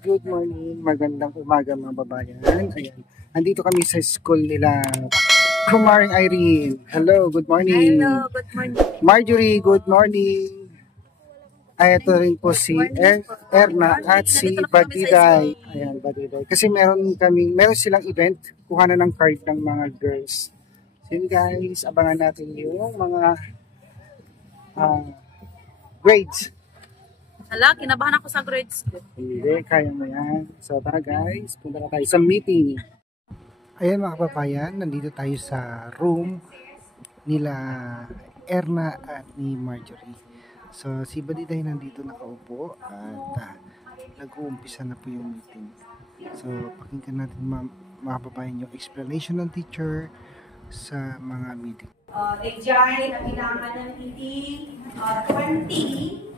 good morning. Magandang umaga mga babayan. Ayan. Andito kami sa school nila. Kumaring Irene. Hello, good morning. Hello, good morning. Marjorie, good morning. Ay, ito rin po si Erna at si Badiday. Ayan, Badiday. Kasi meron silang event. Kuha na ng card ng mga girls. So yun guys, abangan natin yung mga grades. Hala, kinabahan ako sa grades ko. Hindi, kaya mo yan. So tara guys, punta na tayo sa meeting. Ayan mga kababayan, nandito tayo sa room nila Erna at ni Marjorie. So si Badiday nandito nakaupo at nag-uumpisa na po yung meeting. So pakinggan natin mga kababayan yung explanation ng teacher sa mga meeting. Ejay, nabilangan ng meeting, 20,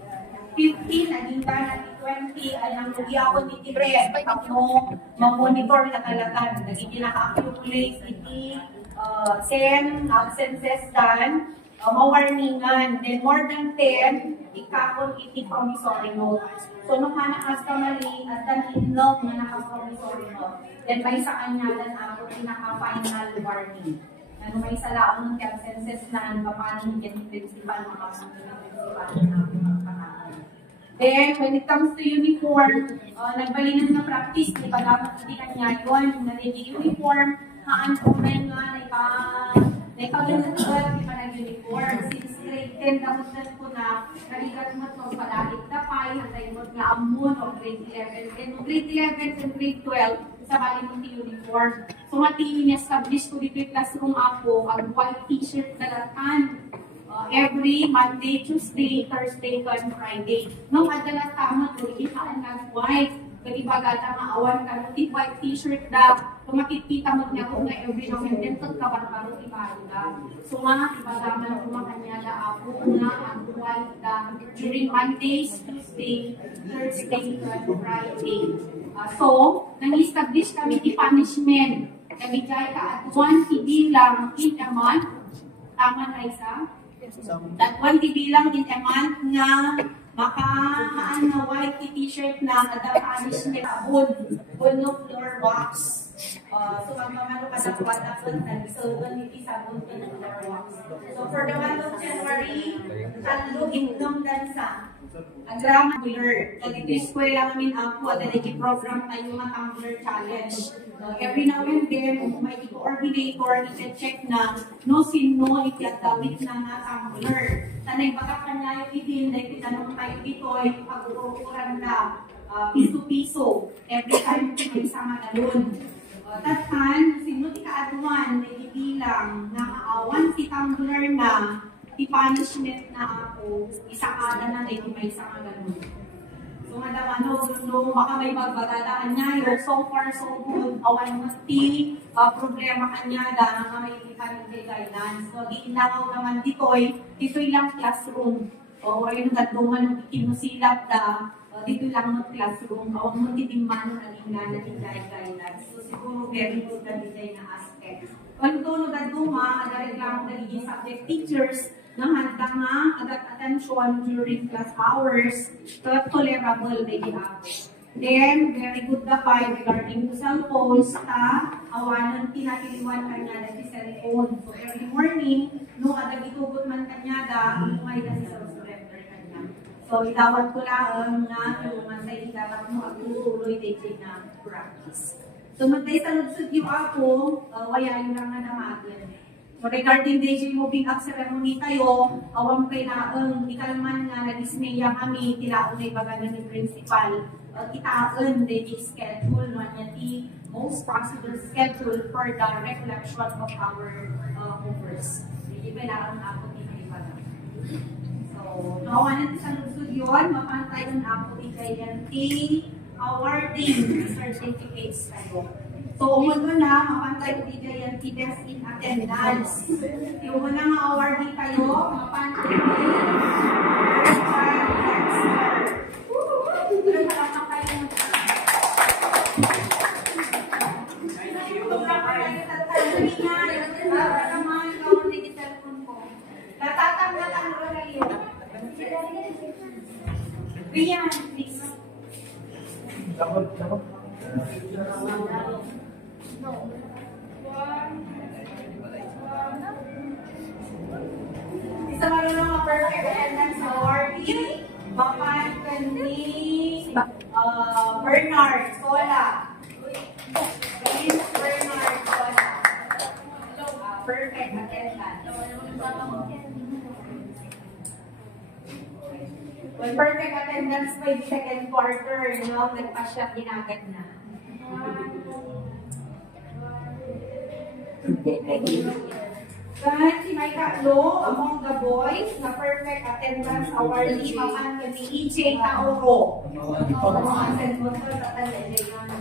15, naging na 20, ay nanglugi ako ni Tire, mo ma-monitor na talaga, naging naka-accumulate iti, 10 absences done, ma-warningan, then more than 10, ikakon iti promissory note. So, nung hanakas ka mali, at dan inog na naka-promissory note, then may sa kanya, dan ako pinaka-final warning. Ano may salaang ng absences na paano yung principal, Then, when it comes to uniform, nagbalinan na practice, di ba dapat hindi kanya yun, na-ready uniform, haan-umay nga, naipag-uniform, di ba nag-uniform. Since grade 10, dapat ko na, naligat mo ito, palalik na pay, hantay mo nga amun, o grade 11. Then, grade 11 and grade 12, sa bali mo uniform. So, matingin establish ko dito yung classroom ako, ang white t-shirt na latan. Every Monday, Tuesday, Thursday, and Friday. Nung adalas tama ko, ikaan lang white. Kasi bagata maawan ka, white t-shirt na, tumakikita mo niya kung na every now and then, pagkabarbaron ibahan. So nga, ibagaman ko makanya na ako na ang white na during Mondays, Tuesday, Thursday, and Friday. So, nang-establish kami di punishment. Nabigay ka at 1 TV lang in a month. Tama na isa? That 1 TV lang in a month nga makahaan na white t-shirt na ada punishment on no floor box. So, magmamano ka sa quadapon na so, niti sabon ka ng floor box. So, for the month of January, talo inom dansa. Ang drama blur. Dito yung eskwela namin ako, at nag-program tayo mga Tumbler Challenge. Every now and then, may coordinator, i-check na no sino itiatawid na nga Tumbler. Sanay baka ka na yung idin, dahil tinanong tayo dito, ay pag-uuran na piso-piso. Every time may isang galon. That time, sino tika-aduan, nag-ibilang, nakaawan si Tumbler na i-punishment na ako, isakada na rin may isang ganun. So, madama, no, baka may magbagadahan niya, you're so far, so good, awan mati, problema kanya, dahil nga may ikan ng guidelines. So, iinlangaw naman dito'y lang classroom. O, ayun, dadungan ng ikinusilat na, dito lang ng classroom, o, mutitimman ng naging guidelines. So, siguro, very good na dito na aspect. Kung doon, dadunga, ada reklamo nagiging subject teachers, na handa nga agad attention during class hours tolerable na i-act. Then, very good na kayo regarding to cellphones awanan tinatiliwan kanya na si cellphone. So, every morning, no agad itugot man kanya may na si surrender kanya. So, idawat ko lang na tulungan sa idapat mo at tutuloy din na practice. So, magday sa lutsud yung ako, waya yung lang na namatyan. So, regarding DJ moving up ceremony tayo, awang kailangan, ikalman nga nag-ismeya kami, tilaon na ibagalan ni principal. Itaan, DJ schedule, niya the most possible schedule for the reflection of our movers. Hindi kailangan ako ibaga. So, nawanan sa lugsud yun, mapantayon ako awarding certificates tayo. So, umulo na, mapantay ko dito yung TDS in attendance. Yung unang awarding kayo, mapantay ko Rian, please. Isa ka lang mga perfect attendance awardee. Mapan ni Bernard Sola. Prince Bernard Sola. Perfect attendance. Well, perfect attendance by the second quarter, no? Nagpa-shot ginagad na. Then, si Micah Lo, among the boys, na perfect attendance awardee, paman ni EJ Taoro. Ang mo ito, tatali yun.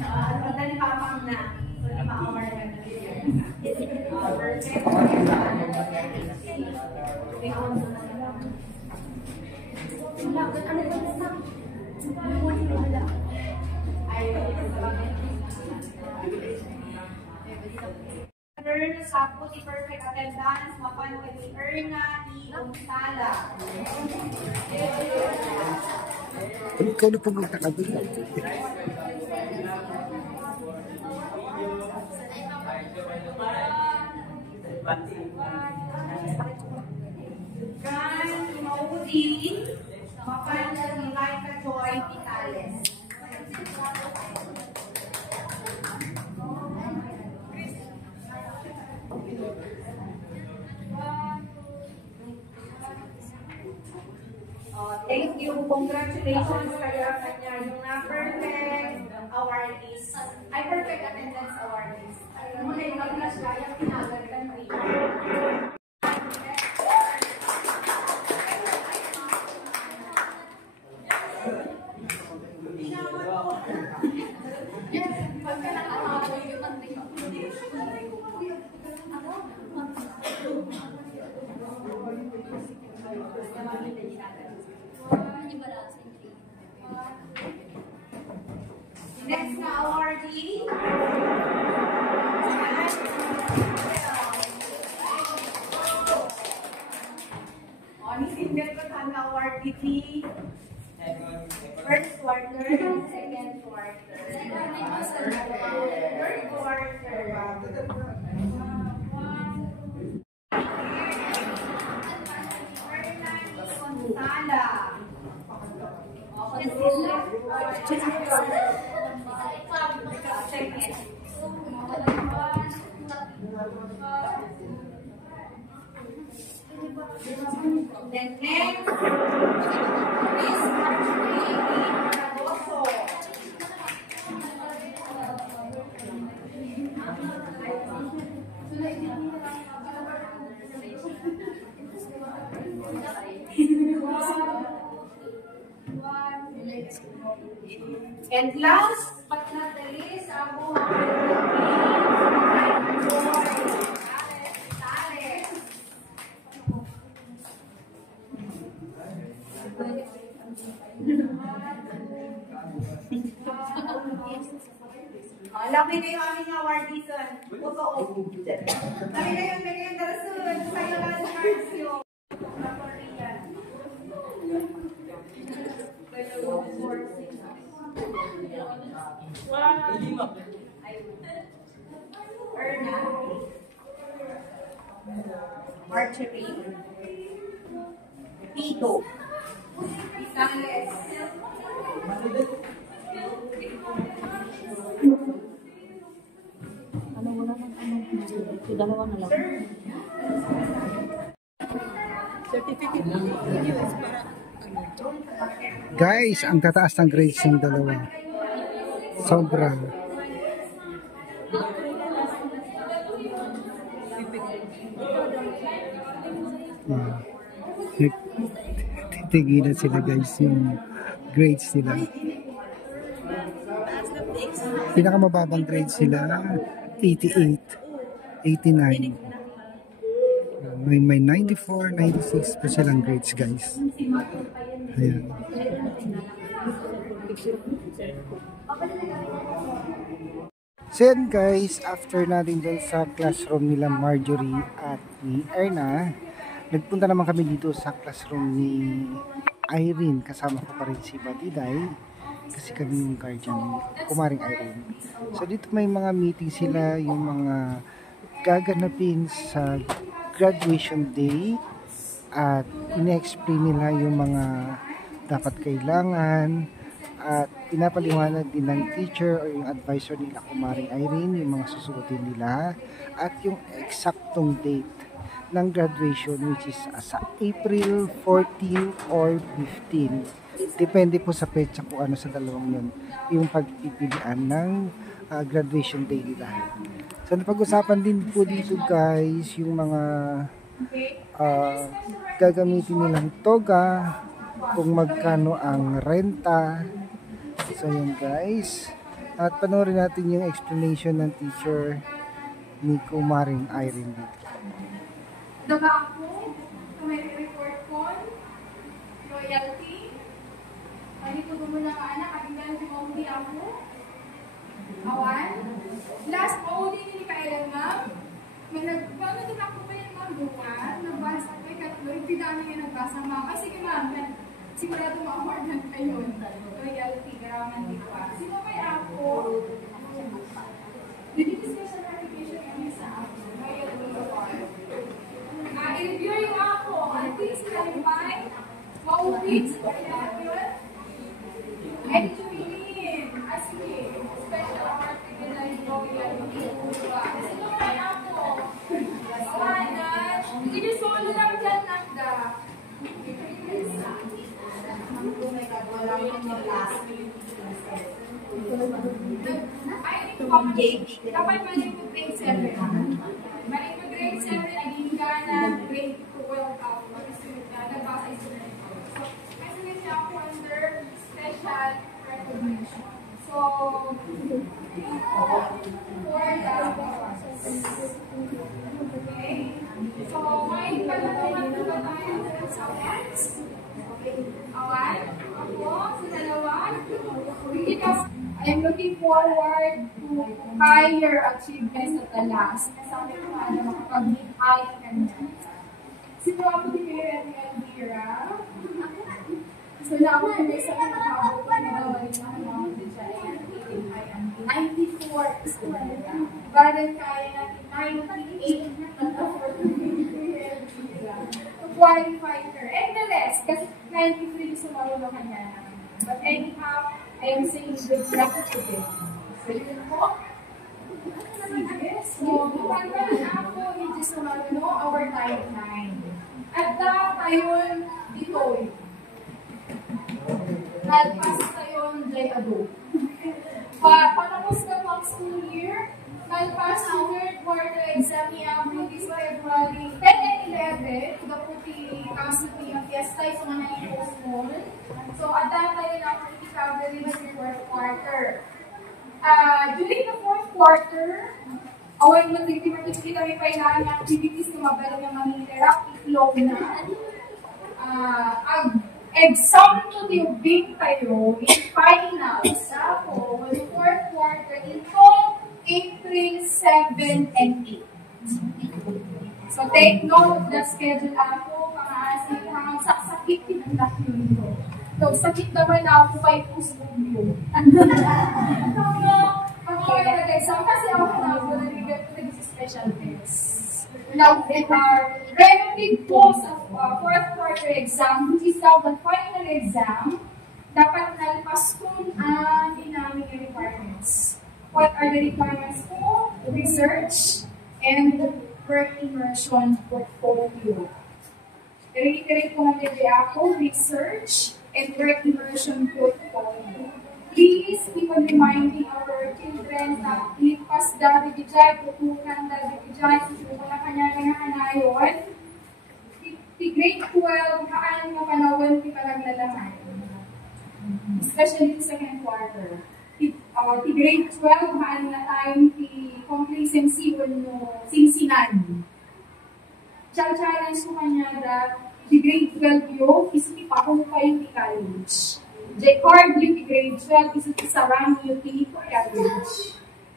Tatali papang na. So, ma-award ka na. Perfect. Sa po si perfect attendance, mapan ni Erna ni Onsala. Ikaw na pumunta ka doon. Kan Maudi, mapan ni Laika Joy Vitales. Thank you. Congratulations kayo kanya yung na-perfect awardees. Ay, perfect attendance awardees. Muna yung mag-class kaya pinagagdan mo ito. Pagka nakatawa yung next na awardee. Ni single ko sana awardee. First quarter, second quarter. Third quarter. Sala. Then next is Marjorie Cardoso. And last but not the least, ako laki na yung aming awardees. Totoo. Laki na yung merienda soon. Sa'yo lang sa Marcio. Erna. Marjorie. Tito. Vitales. Dalawa na lang. Certificate lang. Guys, ang tataas ng grades ng dalawa. Sobra. Titigilan sila guys yung grades nila. Pinakamababang grades sila 88, 89. May 94, 96 pa silang grades guys. Ayan. So yan guys, after natin dun sa classroom nila Marjorie at ni Erna, nagpunta naman kami dito sa classroom ni Irene. Kasama ko pa rin si Batiday. kasi kami yung guardian ni Kumaring Irene. So dito may mga meeting sila, yung mga gaganapin sa graduation day at ine-explain nila yung mga dapat kailangan at pinapaliwanag din ng teacher o yung advisor nila Kumaring Irene yung mga susuotin nila at yung eksaktong date ng graduation which is sa April 14 or 15. Depende po sa petsa kung ano sa dalawang yun yung pagpipilian ng graduation day nila. So napag-usapan din po dito guys yung mga gagamitin nilang toga, kung magkano ang renta. So yun guys, at panoorin natin yung explanation ng teacher ni Kumaring Irene dito. Daga ako, may report ko, loyalty. Hindi ko muna ka anak, kagilan si Maudi ako. Awan. Last Maudi ni Kailan ma'am. May nagbago din ako pa yung ma'am buwan. Nagbasa ko yung katlo. Hindi dami yung nagbasa ma'am. Ay sige ma'am, sigurado ma-awardan kayo. Loyalty, garaman di pa. Sino kaya ako? Dito special recognition kami sa ako. Loyalty award. I-review yung ako. Please clarify. Maupit. Ay, dito bilhin. Sige. Special award for the loyalty. Sino kaya ako? Awanan. Hindi nyo solo lang dyan, Nagda. Dapat maling ko grade 7. Maling ko grade 7, naging ka na grade 12 ako. Nagbasa isunod ko. So, kasi siya ako under special recognition. So, for the okay. So, may pagkatuman ko ba tayo sa awards? Award? Ako, sa dalawa. Because I'm looking forward to higher achievements at the last. Sabi ko na makapag-high ka na. Sino ako din kayo at Elvira? So na ako may sa mga ko na nawalin na mga dyan. 94 is talaga. Badan kaya natin 98 na qualify her. And the rest, kasi 93 is sumarunong kanya naman. But anyhow, I am saying good luck to them. So yun po. Yes. So, pagkakas ako, hindi sumarunong our timeline. At tayon dito. Nalpas tayon Jay Ado. Patapos na pang school year, nalpas ang third quarter exam niya this February 10 and 11. Daputi kasunod niya fiesta sa mga i-postpone. So, at tayo na ako i-recovery na sa fourth quarter. During the fourth quarter, away mo ito kami kailangan ng activities na mabalik ng mga interactive flow na. Ang exam to tubig kayo in finals ako with fourth quarter ito April 7 and 8. So take note of the schedule ako, pang-aasip hanggang sakit ng lahat ko. So sakit naman ako kay Pusbubyo. Okay, nag-exam kasi ako na ako nag-get special tests. Now, in our relative post of fourth quarter exam, which is now the final exam, dapat nalpas kung ang dinaming requirements. What are the requirements po? Research and work immersion portfolio. I-reiterate ko natin ako, research and work immersion portfolio. Please keep on reminding our children na lipas dati dijay, tutukan dati dijay, susuko na kanya-kanya kanayon. Di grade 12, haan nga panawan ti panaglalaman. Especially the second quarter. Di grade 12, haan na tayo ti complacency o no sinsinan. Challenge ko kanya that di grade 12 yo, isip pa kung kayo ti college. J-Card, UP grade 12, isa sa Sarang UP college.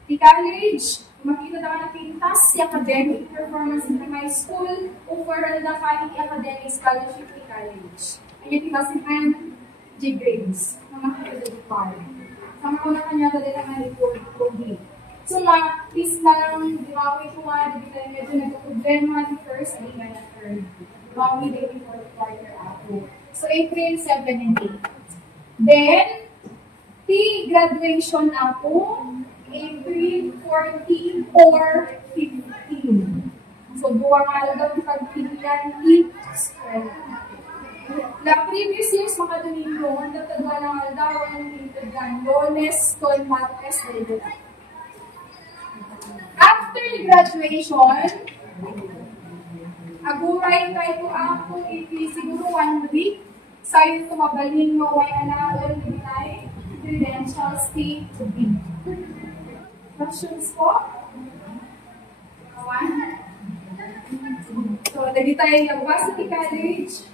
Di college, makita daw na pintas si academic performance in high school, overall na pa academic scholarship di college. Ang yung tinasihan, J-grades. Sama ko na kanya tadi na report COVID. So please na lang diwawi ko nga dito medyo nagka-problema ni first and then third. Diwawi day before the quarter ako. So April 7 and 8. Then graduation ako April 14 or 15. So buwang alagang pagpilihan each la previous years, mga Domingo, ang tatagwa ng aldaw, ang tinitagyan, Lunes, Tol, Martes, Lego. After the graduation, aguray tayo ako siguro 1 week. Sa'yo tumabalin mo, why anawal din tayo, credential state to be. Questions po? So, lagi tayo yung Varsity College.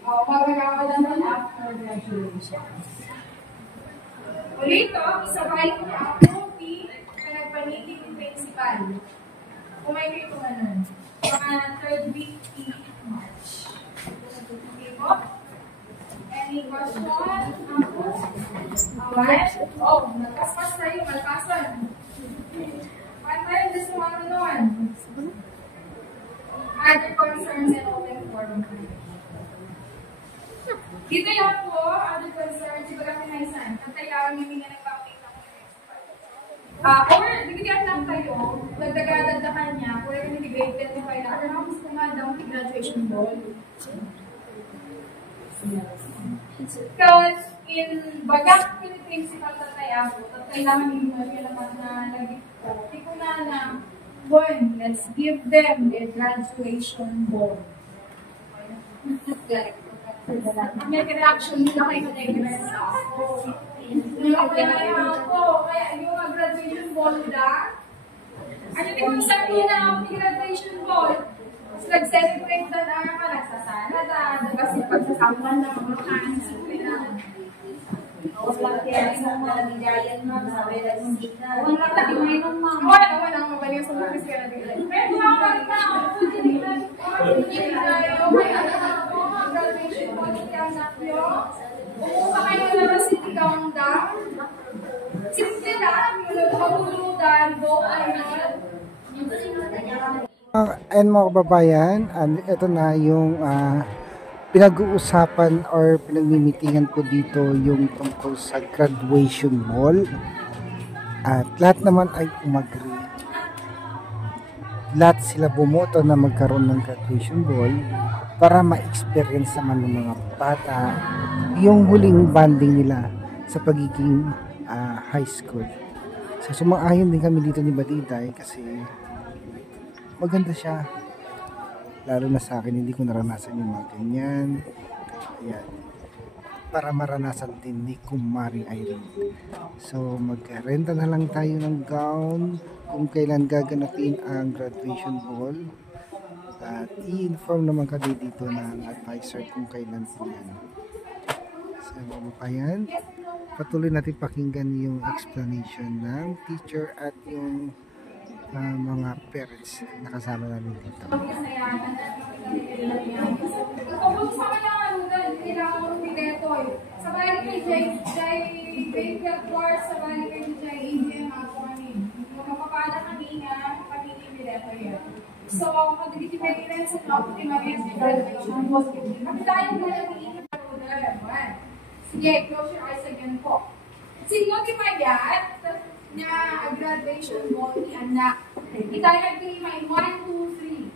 Magagawa naman after graduation. Ulito, isabay ko na ako na nagpanitig ng principal. Kumay kayo kung ano. Mga 3rd week in March. Okay po? Any question? Ako? Alright? Oh, nagkaspas tayo, malkasan. Paano tayo gusto mo noon? Other concerns and open forum. Dito lang po, other concerns, di ba kami naisan? Nagtayawan yung mga nagpapakita ko ng principal. Or, bigyan lang tayo, nagdagadad na kanya, kung yung grade 10 na kaya, alam mo, gusto nga daw ang graduation ball. Because, in bagak yung principal na tayo, at kailangan yung mga naman na nag-ito, hindi ko na one, let's give them their graduation ball. May reaction nila kayo na ako. Kaya yung graduation ball na, ano yung sabi na ang graduation ball? Tapos nag-celebrate na naman, nagsasana na, kasi pagsasama na mga kansi ko na. Wala kaya isang nalabigayan mo, sabi lang yung gitna. Wala tayo ngayon, ma'am. Wala ang mabalik sa mga kasi nalabigayan. Pero mawag na ako, hindi na yung graduation ball ni anak nyo. Umuha kayo na lang si countdown. Simple lang, yung pagulutan, go ayun. And mga kababayan, ito na yung pinag-uusapan or pinagmimitingan po dito yung tungkol sa graduation ball. At lahat naman ay umagri. Lahat sila bumoto na magkaroon ng graduation ball para ma-experience naman ng mga bata yung huling banding nila sa pagiging high school. So sumang-ayon din kami dito ni Badiday kasi maganda siya. Lalo na sa akin, hindi ko naranasan yung mga ganyan. Ayan. Para maranasan din ni Kumari Irene. So mag-renta na lang tayo ng gown kung kailan gaganapin ang graduation ball. At i-inform naman kami dito ng advisor kung kailan po yan. So mabupayan, patuloy natin pakinggan yung explanation ng teacher at yung mga parents na kasama namin dito. Kung sa kanya malunan, kailangan mo pineto eh. Sabay kay Jay Course, sabay kay Jay ABM ako kami. Magpapala kami nga, pamili pineto yan. So, kung nag-dependence sa top, timagin sa graduation was given. Kami tayo mo lang iingat. Sige, close your eyes again po. Sino timayat na graduation ball ni anak? Itayag din may 1, 2, 3.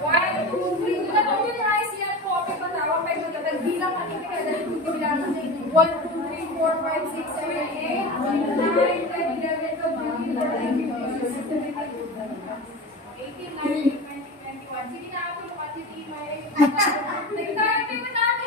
1, 2, 3. Natong yung eyes yan po. May patawa, may magdadagbilang kami kaya dahil kung bilang 1, 2, 3, 4, 5, 6, 7, 8, 9, 10, 11, 12, 13, 14, 15, 16, 17, 18, 19, 20, 21. Sige na ako yung patitimay. Nagtayag kayo namin.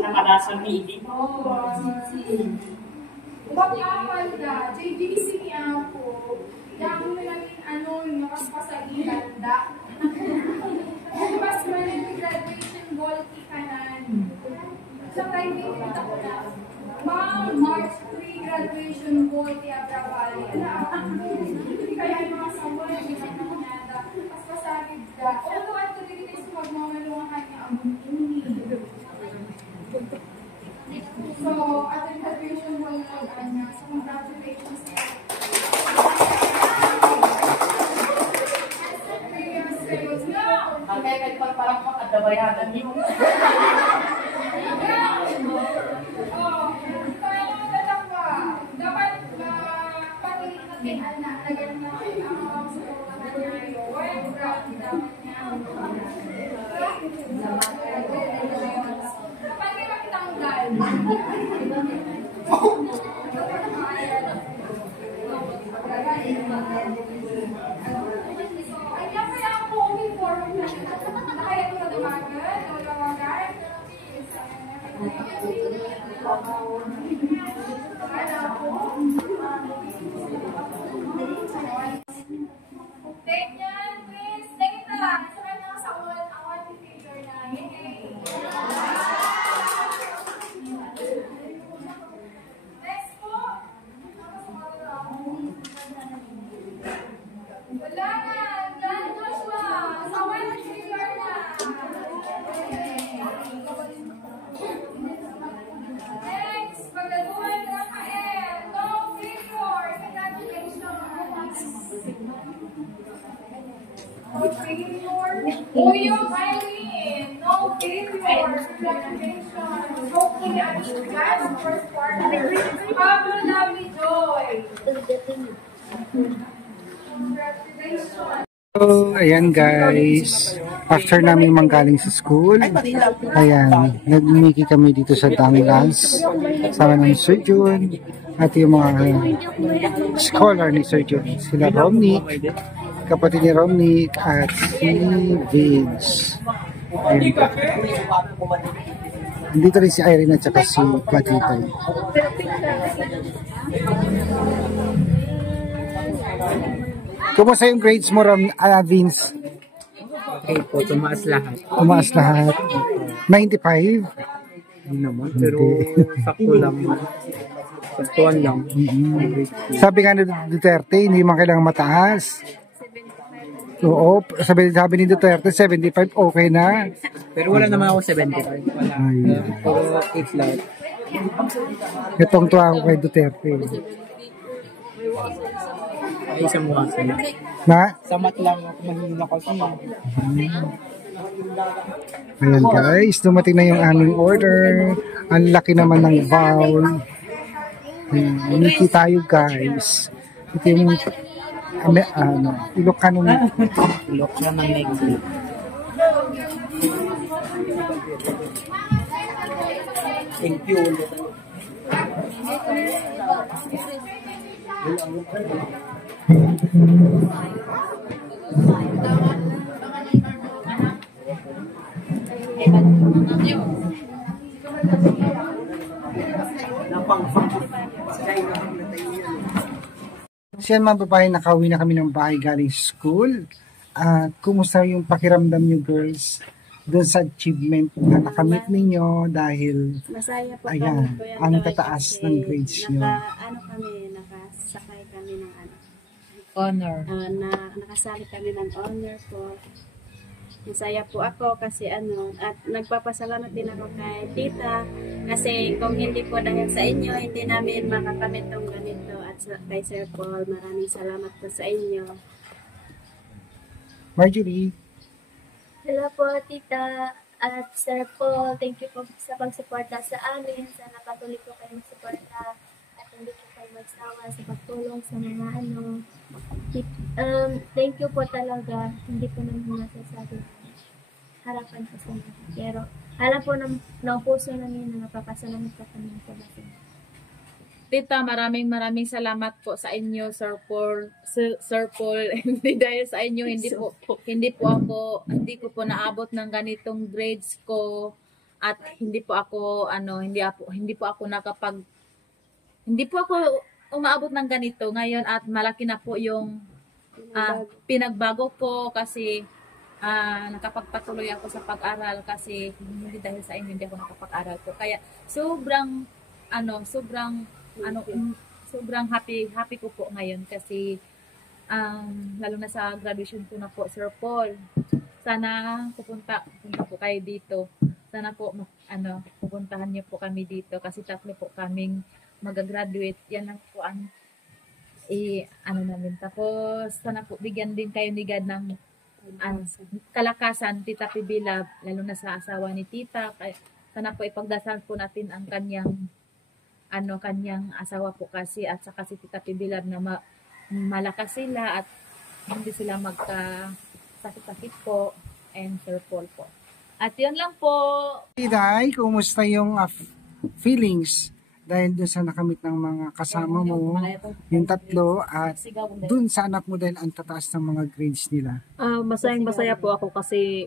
Namarasang meeting. Pag-amal ka, JJC niya ako, yan mo namin ano, yung nakaspasagilan da. Sa private, kita ko na, March 3 graduation ball kay Abra Valley. Hindi kaya yung mga sabon, hindi ka naman yata. Mas pasagid ka. Although, at hindi sa magmamalungan niya ang bumuni. So, at the graduation ball na, so congratulations niya. Ang kaya parang makadabayagan niyo. Dapat patuloy natin anak na ganun na Ganyan, please. Take it lang. Sabay na sa award picture na. Yay! Next po. Wala na. Dan Joshua. Sa award picture na. Next. Pagdaduan Rafael. No failure. Congratulations. No failure. Uyo Eileen. No failure. Congratulations. Hopefully, I will grab the first quarter. Pablo Lovely Joy. Congratulations. So, ayan guys, after namin manggaling sa school, ayan, nagmiki kami dito sa Danglas, sama ng Sir Jun, at yung mga scholar ni Sir Jun, sila Romney, kapatid ni Romney, at si Vince. Ayan. Dito rin si Irene at saka si Platito. Kumusta yung grades mo, Vince? Okay po, tumaas lahat. Tumaas lahat. 95? Hindi naman, pero sakto lang. Saktuan lang. Sabi nga ni Duterte, hindi man kailangan mataas. Oo, sabi ni Duterte, 75, okay na. Pero wala naman ako 75. Wala. Puro 8 lang. Itong tuwa ako kay Duterte. Ay, isang mukha sila. Na? Sa mat lang ako mahina kasi. Ayan guys, dumating na yung aming order. Ang laki naman ng bowl. Niki tayo guys. Ito yung Ilocano Ilok na ng next week. Thank you ulit. Siyan mga babae, nakauwi na kami ng bahay galing school. Kumusta yung pakiramdam niyo girls doon sa achievement na nakamit ninyo dahil masaya po ayan, kami po ang tataas ng grades nyo. Nakasakay kami ng Honor. nakasali kami ng honor po. Masaya po ako kasi at nagpapasalamat din ako kay tita kasi kung hindi po dahil sa inyo, hindi namin makakamit tong ganito at kay Sir Paul, maraming salamat po sa inyo. Marjorie? Hello po, tita at Sir Paul. Thank you po sa pagsuporta sa amin. Sana patuloy po kayo magsuporta at hindi po kayo magsawa sa pagtulong sa mga thank you po talaga. Hindi po namin masasabi. Harapan po sa inyo. Pero alam po ng puso namin na napapasalamat po kami sa batin. Tita, maraming salamat po sa inyo, Sir Paul. Sir Paul, hindi dahil sa inyo, hindi ko po naabot ng ganitong grades ko at hindi po ako umaabot ng ganito ngayon at malaki na po yung pinagbago ko kasi nakapagpatuloy ako sa pag-aral kasi hindi dahil sa inyo hindi ako nakapag-aral po. Kaya sobrang happy ko po ngayon kasi lalo na sa graduation ko na po, Sir Paul. Sana pupunta po kayo dito. Sana po pupuntahan niyo po kami dito kasi tatlo po kaming mag-graduate. Yan lang po ang namin. Tapos sana po bigyan din kayo ni God ng kalakasan, Tita Pibilab, lalo na sa asawa ni Tita. Kaya sana po ipagdasal po natin ang kanyang asawa po kasi at saka si Tita Pibilab na malakas sila at hindi sila magka-sakit-sakit po, and Sir Paul po. At yun lang po. Day, kumusta yung feelings dahil dun sa nakamit ng mga kasama mo, yung tatlo, at dun sa anak mo dahil ang tataas ng mga grades nila? Masayang-masaya po ako kasi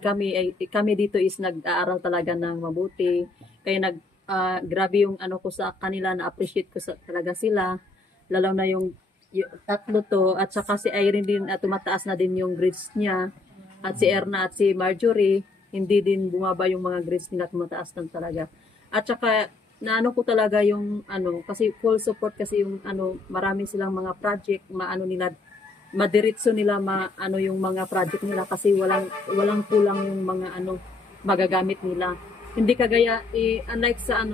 kami dito is nag-aaral talaga ng mabuti. Kaya grabe yung ko sa kanila, na-appreciate ko talaga sila. Lalo na yung tatlo to, at saka si Irene din, tumataas na din yung grades niya. At si Erna at si Marjorie, hindi din bumaba yung mga grades nila, tumataas lang talaga. At saka ko talaga yung kasi full support kasi yung marami silang mga project, madiretso nila yung mga project nila kasi walang kulang yung mga magagamit nila. Hindi kagaya unlike sa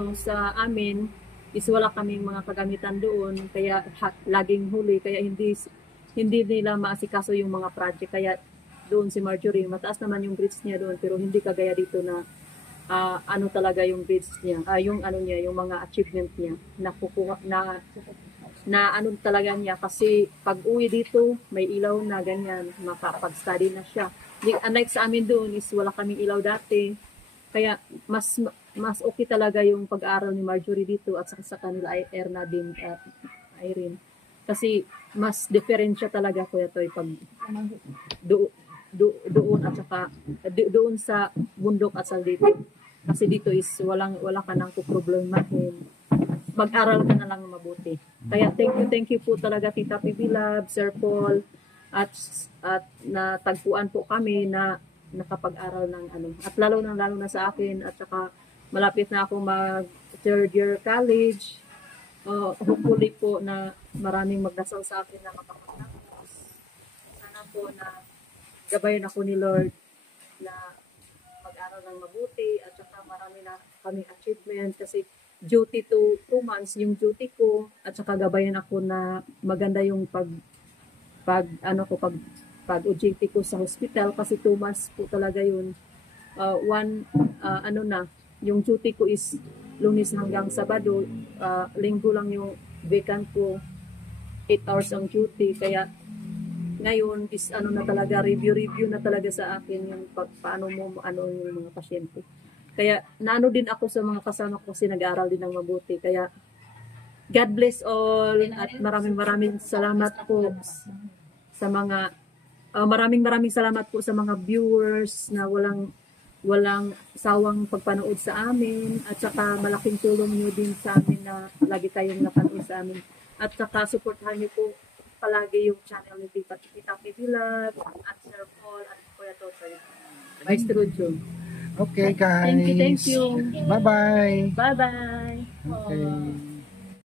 amin is wala kaming mga kagamitan doon, kaya laging huli, kaya hindi nila maasikaso yung mga project. Kaya doon si Marjorie, mataas naman yung grades niya doon, pero hindi kagaya dito na talaga yung grades niya, yung mga achievement niya nakukuha na talaga niya, kasi pag uwi dito may ilaw na ganyan, makapag-study na siya. Unlike sa amin doon is wala kaming ilaw dati, kaya mas okay talaga yung pag-aaral ni Marjorie dito at sa kanila ay Erna din at Irene, kasi mas diferensya talaga Kuya Toy pag doon at saka doon sa bundok at sa dito. Kasi dito is wala ka nang kuproblemahin. Mag-aral ka na lang mabuti. Kaya thank you po talaga Tita Pibilab, Sir Paul, at natagpuan po kami na nakapag-aral ng at lalo na sa akin, at saka malapit na ako mag third year college. Hopefully po na maraming magdasal sa akin na makapagtapos. Sana po na gabayan ako ni Lord na mag-aral ng mabuti, at saka marami na kaming achievement kasi duty to 2 months yung duty ko, at saka gabayan ako na maganda yung pag OJT ko sa hospital kasi 2 months po talaga yun. Yung duty ko is Lunes hanggang Sabado, Linggo lang yung vacant ko, 8 hours ang duty, kaya ngayon is na talaga, review na talaga sa akin yung paano mo yung mga pasyente. Kaya din ako sa mga kasama ko kasi nag-aaral din ng mabuti. Kaya God bless all, at maraming salamat po sa mga maraming salamat po sa mga viewers na walang sawang pagpanood sa amin, at saka malaking tulong nyo din sa amin na lagi kayong napanood sa amin, at saka supportahan nyo po palagi yung channel ni Tita Pibilab at Sir Paul at Kuya Totoy. Maestro Joe. Okay guys. Thank you. Bye-bye. Bye-bye. Okay.